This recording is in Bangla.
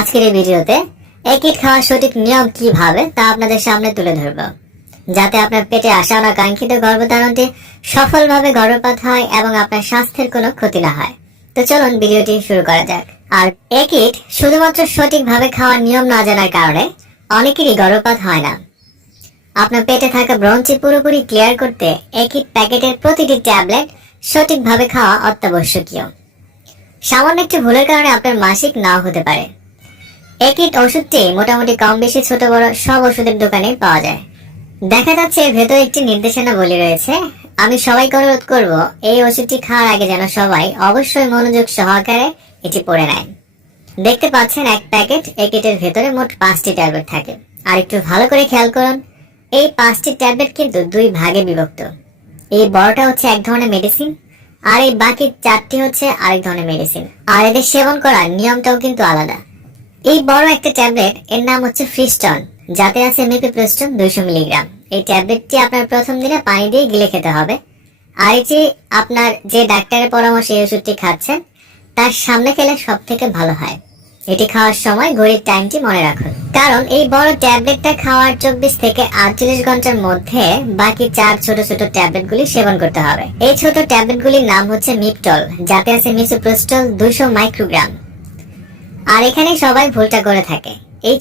আজকের এই ভিডিওতে একিট খাওয়ার সঠিক নিয়ম কীভাবে তা আপনাদের সামনে তুলে ধরব। যাতে আপনার পেটে আসা অনাকাঙ্ক্ষিত গর্ভধারণটি সফলভাবে গর্ভপাত হয় এবং আপনার স্বাস্থ্যের কোনো ক্ষতি না হয়। তো চলুন ভিডিওটি শুরু করা যাক। আর একিট শুধুমাত্র সঠিকভাবে খাওয়ার নিয়ম না জানার কারণে অনেকেরই গর্ভপাত হয় না। আপনার পেটে থাকা ব্রঞ্চি পুরোপুরি ক্লিয়ার করতে একই প্যাকেটের প্রতিটি ট্যাবলেট সঠিকভাবে খাওয়া অত্যাবশ্যকীয়। সামান্য একটু ভুলের কারণে আপনার মাসিক নাও হতে পারে। একিট ওষুধটি মোটামুটি কম বেশি ছোট বড় সব ওষুধের দোকানে পাওয়া যায়। দেখা যাচ্ছে ভেতরে একটি নির্দেশনা বলি রয়েছে। আমি সবাইকে অনুরোধ করব, এই ওষুধটি খাওয়ার আগে যেন সবাই অবশ্যই মনোযোগ সহকারে এটি পড়ে নেয়। দেখতে পাচ্ছেন এক প্যাকেট একেটের ভেতরে মোট পাঁচটি ট্যাবলেট থাকে। আর একটু ভালো করে খেয়াল করুন, এই পাঁচটি ট্যাবলেট কিন্তু দুই ভাগে বিভক্ত। এই বড়টা হচ্ছে এক ধরনের মেডিসিন আর এই বাকি চারটি হচ্ছে আরেক ধরনের মেডিসিন আর এদের সেবন করার নিয়মটাও কিন্তু আলাদা। এই বড় একটা ট্যাবলেট, এর নাম হচ্ছে ফ্রিস্টন, যাতে আছে মেপিপ্রোস্টন দুইশো মিলিগ্রাম। এই ট্যাবলেটটি আপনার প্রথম দিনে পানি দিয়ে গিলে খেতে হবে। আর এটি আপনার যে ডাক্তারের পরামর্শে এই ওষুধটি খাচ্ছেন, তার সামনে খেলে সব থেকে ভালো হয়। এটি খাওয়ার সময় ঘড়ির টাইমটি মনে রাখুন। কারণ এই বড় ট্যাবলেটটা খাওয়ার চব্বিশ থেকে আটচল্লিশ ঘণ্টার মধ্যে বাকি চার ছোট ছোট ট্যাবলেটগুলি সেবন করতে হবে। এই ছোট ট্যাবলেটগুলির নাম হচ্ছে মিপটল, যাতে আছে মিসোপ্রোস্টল দুশো মাইক্রোগ্রাম। আর এখানে সবাই ভুলটা করে থাকে। এই